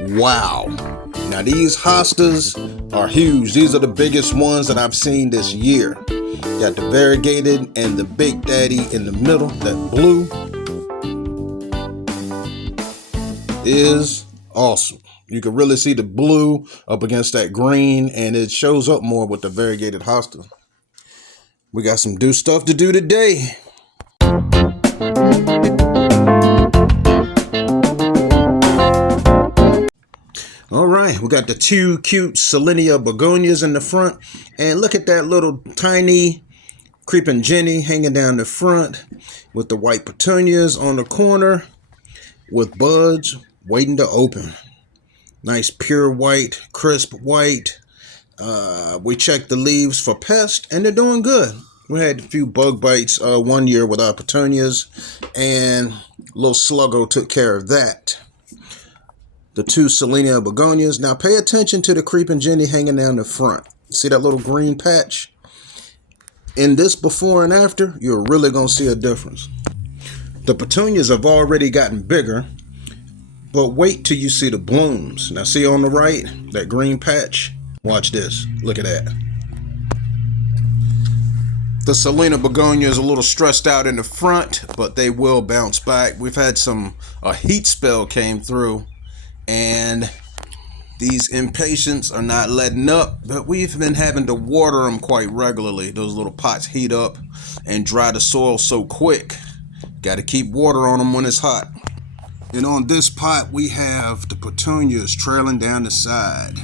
Wow. Now these hostas are huge. These are the biggest ones that I've seen this year. Got the variegated and the Big Daddy in the middle. That blue is awesome. You can really see the blue up against that green, and it shows up more with the variegated hosta. We got some stuff to do today. All right, we got the two cute Silenia begonias in the front, and look at that little tiny creeping Jenny hanging down the front with the white petunias on the corner with buds waiting to open. Nice pure white, crisp white. We checked the leaves for pests, and they're doing good. We had a few bug bites one year with our petunias, and little Sluggo took care of that. The two Silenia begonias. Now pay attention to the creeping Jenny hanging down the front. See that little green patch? In this before and after, you're really going to see a difference. The petunias have already gotten bigger, but wait till you see the blooms. Now see on the right, that green patch? Watch this. Look at that. The Silenia begonia is a little stressed out in the front, but they will bounce back. We've had a heat spell came through, and these impatiens are not letting up, but we've been having to water them quite regularly. Those little pots heat up and dry the soil so quick. Got to keep water on them when it's hot. And on this pot, we have the petunias trailing down the side.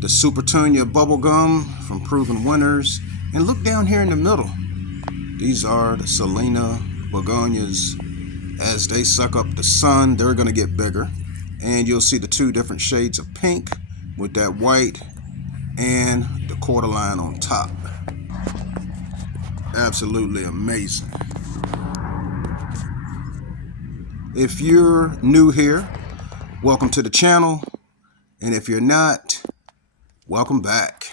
The Supertunia bubblegum from Proven Winners. And look down here in the middle. These are the Silenia begonias. As they suck up the sun, they're going to get bigger. And you'll see the two different shades of pink with that white and the cordyline on top. Absolutely amazing. If you're new here, welcome to the channel. And if you're not, welcome back.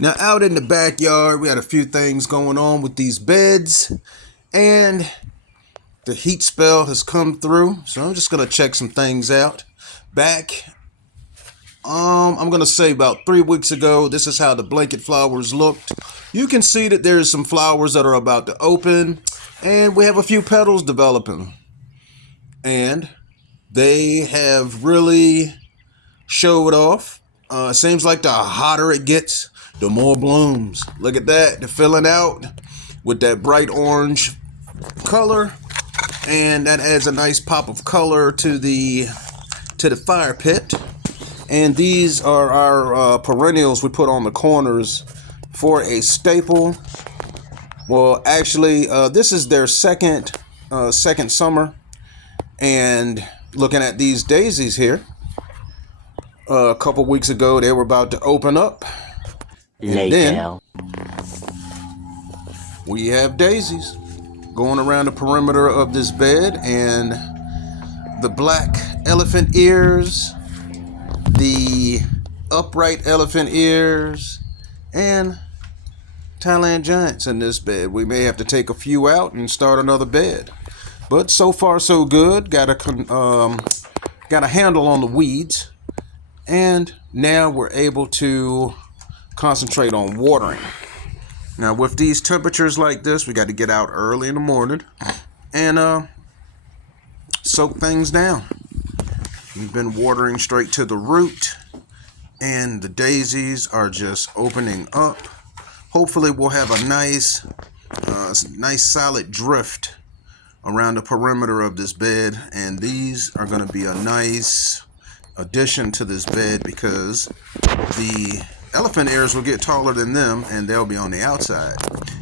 Now out in the backyard, we had a few things going on with these beds, and the heat spell has come through, so I'm just going to check some things out. Back, I'm going to say about 3 weeks ago, this is how the blanket flowers looked. You can see that there's some flowers that are about to open, and we have a few petals developing. And they have really showed off. Seems like the hotter it gets, the more blooms. Look at that, they're filling out with that bright orange color. And that adds a nice pop of color to the fire pit. And these are our perennials we put on the corners for a staple. Well, actually, this is their second summer. And looking at these daisies here, a couple weeks ago they were about to open up. And then we have daisies going around the perimeter of this bed, and the black elephant ears, the upright elephant ears, and Thailand giants in this bed. We may have to take a few out and start another bed, but so far so good. Got a handle on the weeds, and now we're able to concentrate on watering. Now with these temperatures like this, we got to get out early in the morning and soak things down. We've been watering straight to the root, and the daisies are just opening up. Hopefully we'll have a nice solid drift around the perimeter of this bed, and these are going to be a nice addition to this bed because the elephant ears will get taller than them, and they'll be on the outside,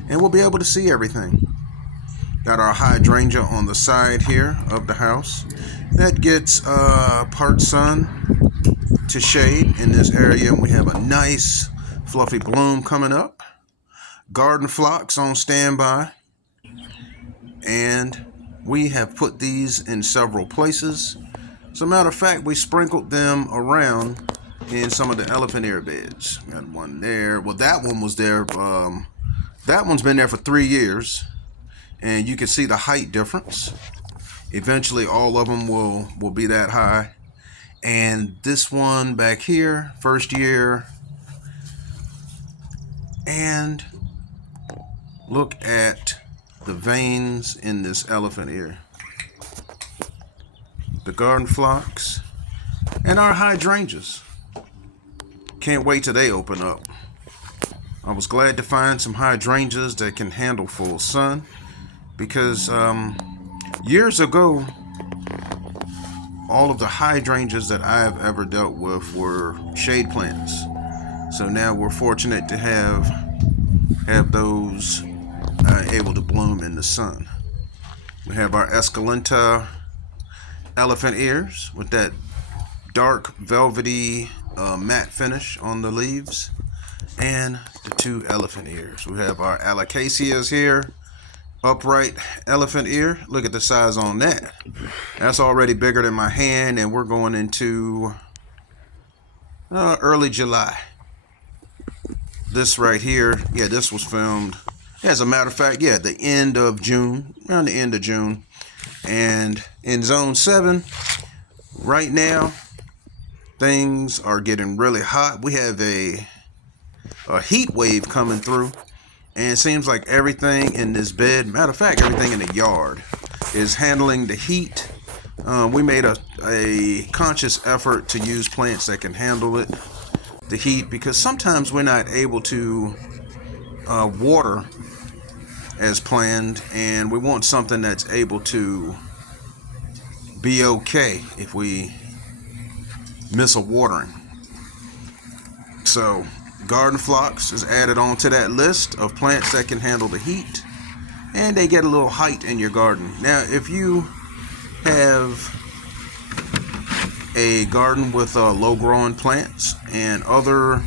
and we'll be able to see everything. Got our hydrangea on the side here of the house. That gets part sun to shade in this area. We have a nice fluffy bloom coming up. Garden phlox on standby. And we have put these in several places. As a matter of fact, we sprinkled them around in some of the elephant ear beds. Got one there. Well, that one was there. That one's been there for 3 years, and you can see the height difference. Eventually all of them will be that high. And this one back here, first year. And look at the veins in this elephant ear. The garden phlox and our hydrangeas. Can't wait till they open up. I was glad to find some hydrangeas that can handle full sun, because years ago, all of the hydrangeas that I've ever dealt with were shade plants. So now we're fortunate to have those able to bloom in the sun. We have our Esculenta elephant ears with that dark velvety matte finish on the leaves, and the two elephant ears. We have our Alocasias here, upright elephant ear. Look at the size on that. That's already bigger than my hand, and we're going into early July. This right here, yeah, this was filmed, as a matter of fact, yeah, the end of June, around the end of June. And in zone 7 right now, things are getting really hot. We have a heat wave coming through, and it seems like everything in this bed, matter of fact, everything in the yard is handling the heat. We made a conscious effort to use plants that can handle it, the heat, because sometimes we're not able to water as planned, and we want something that's able to be okay if we miss a watering. So garden phlox is added onto that list of plants that can handle the heat, and they get a little height in your garden. Now, if you have a garden with low growing plants and other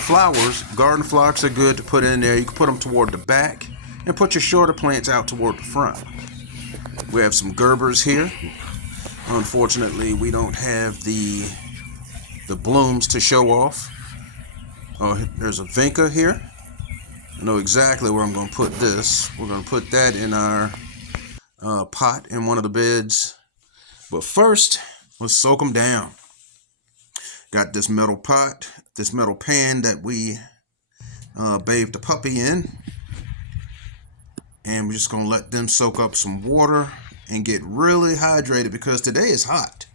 flowers, garden phlox are good to put in there. You can put them toward the back and put your shorter plants out toward the front. We have some Gerbers here. Unfortunately, we don't have the blooms to show off. Oh, there's a Vinca here. I know exactly where I'm going to put this. We're going to put that in our pot in one of the beds. But first, let's soak them down. Got this metal pot, this metal pan that we bathed the puppy in. And we're just going to let them soak up some water and get really hydrated, because today is hot.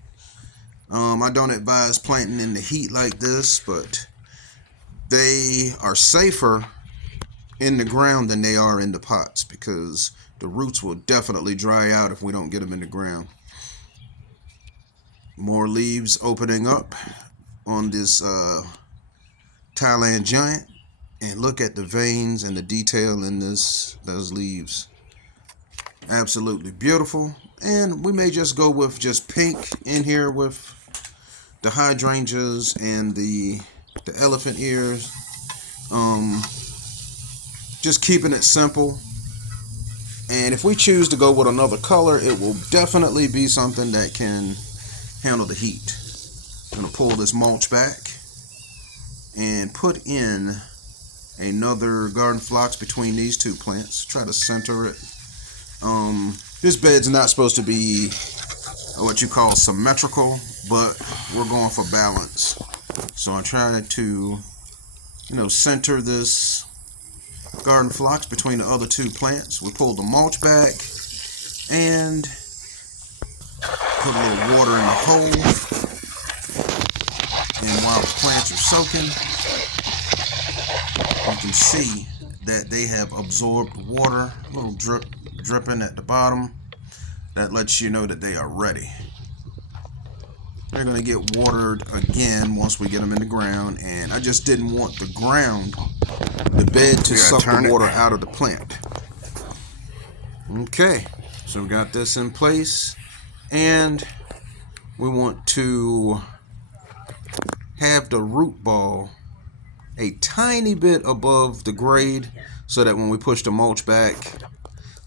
I don't advise planting in the heat like this, but they are safer in the ground than they are in the pots, because the roots will definitely dry out if we don't get them in the ground. More leaves opening up on this Thailand giant, and look at the veins and the detail in those leaves. Absolutely beautiful. And we may just go with just pink in here with the hydrangeas and the elephant ears. Just keeping it simple. And if we choose to go with another color, it will definitely be something that can handle the heat. I'm going to pull this mulch back and put in another garden phlox between these two plants. Try to center it. This bed's not supposed to be what you call symmetrical, but we're going for balance. So I'm trying to, center this garden phlox between the other two plants. We pulled the mulch back and put a little water in the hole. And while the plants are soaking, you can see that they have absorbed water, a little dripping at the bottom. That lets you know that they are ready. They're going to get watered again once we get them in the ground, and I just didn't want the bed to suck the water out of the plant. Okay, so we got this in place, and we want to have the root ball a tiny bit above the grade, so that when we push the mulch back,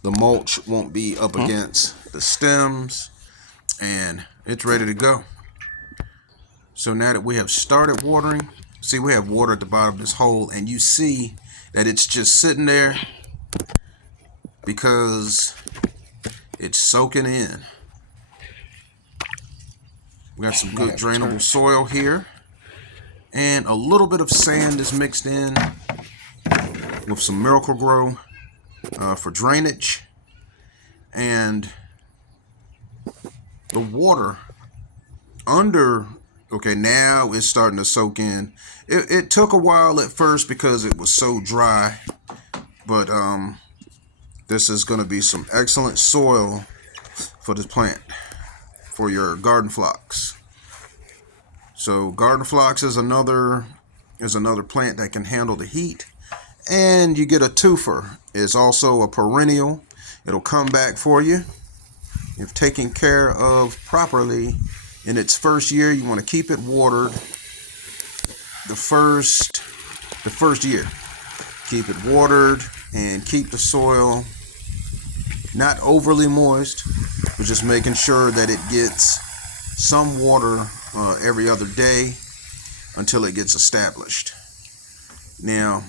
the mulch won't be up against the stems, and it's ready to go. So now that we have started watering, see, we have water at the bottom of this hole, and you see that it's just sitting there because It's soaking in. We got some good drainable soil here. And a little bit of sand is mixed in with some Miracle-Gro for drainage. And the water under, okay, now it's starting to soak in. It took a while at first because it was so dry, but this is going to be some excellent soil for this plant, for your garden phlox. So garden phlox is another plant that can handle the heat. And you get a twofer. It's also a perennial. It'll come back for you if taken care of properly. In its first year, you want to keep it watered. The first year, keep it watered and keep the soil not overly moist, but just making sure that it gets some water every other day until it gets established. Now,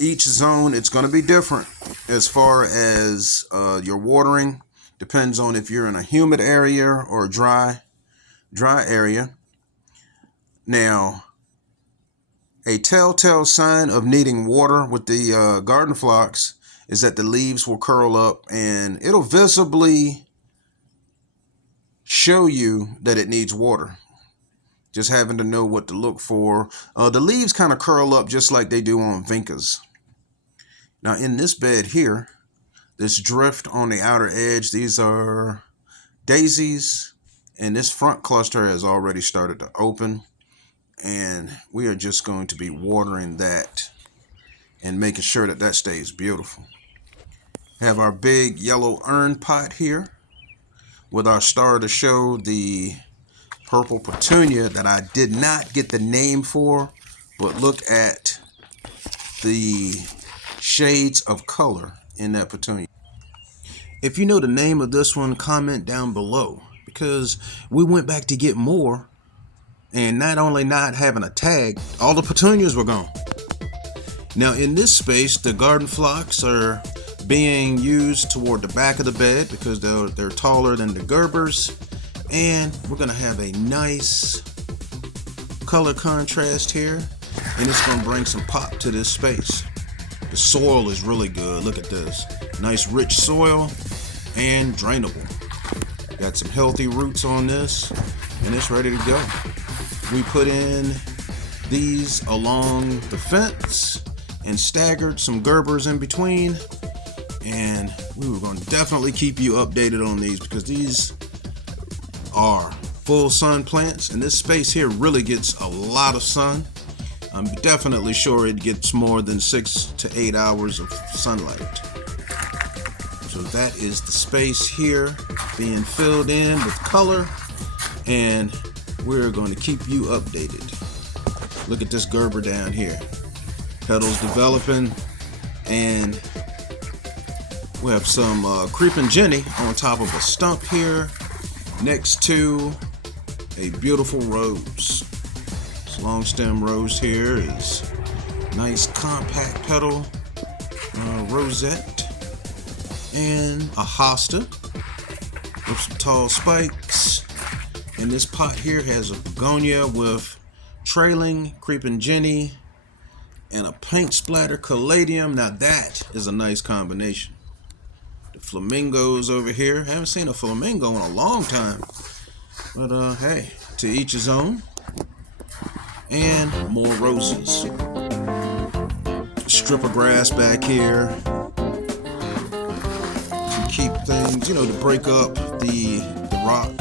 each zone, it's going to be different as far as your watering. Depends on if you're in a humid area or a dry area. Now, a telltale sign of needing water with the garden phlox is that the leaves will curl up, and it'll visibly show you that it needs water. Just having to know what to look for. The leaves kind of curl up just like they do on vincas. Now in this bed here, this drift on the outer edge, these are daisies, and this front cluster has already started to open, and we are just going to be watering that and making sure that that stays beautiful. Have our big yellow urn pot here with our star to show, the purple petunia that I did not get the name for, but look at the shades of color in that petunia. If you know the name of this one, comment down below, because we went back to get more, and not only not having a tag, all the petunias were gone. Now in this space, the garden phlox are being used toward the back of the bed because they're taller than the Gerbers, and we're gonna have a nice color contrast here, and it's gonna bring some pop to this space. The soil is really good. Look at this. Nice rich soil and drainable. Got some healthy roots on this, and it's ready to go. We put in these along the fence and staggered some Gerbers in between, and we were going to definitely keep you updated on these because these are full sun plants, and this space here really gets a lot of sun. I'm definitely sure it gets more than 6 to 8 hours of sunlight. So that is the space here being filled in with color, and we're going to keep you updated. Look at this Gerber down here. Petals developing, and we have some creeping Jenny on top of a stump here next to a beautiful rose. This long stem rose here is nice compact petal rosette, and a hosta with some tall spikes. And this pot here has a begonia with trailing creeping Jenny and a paint splatter caladium. Now that is a nice combination. The flamingos over here. Haven't seen a flamingo in a long time. But hey, to each his own. And more roses. Strip of grass back here to keep things, to break up the rock.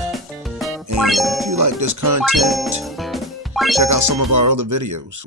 And if you like this content, check out some of our other videos.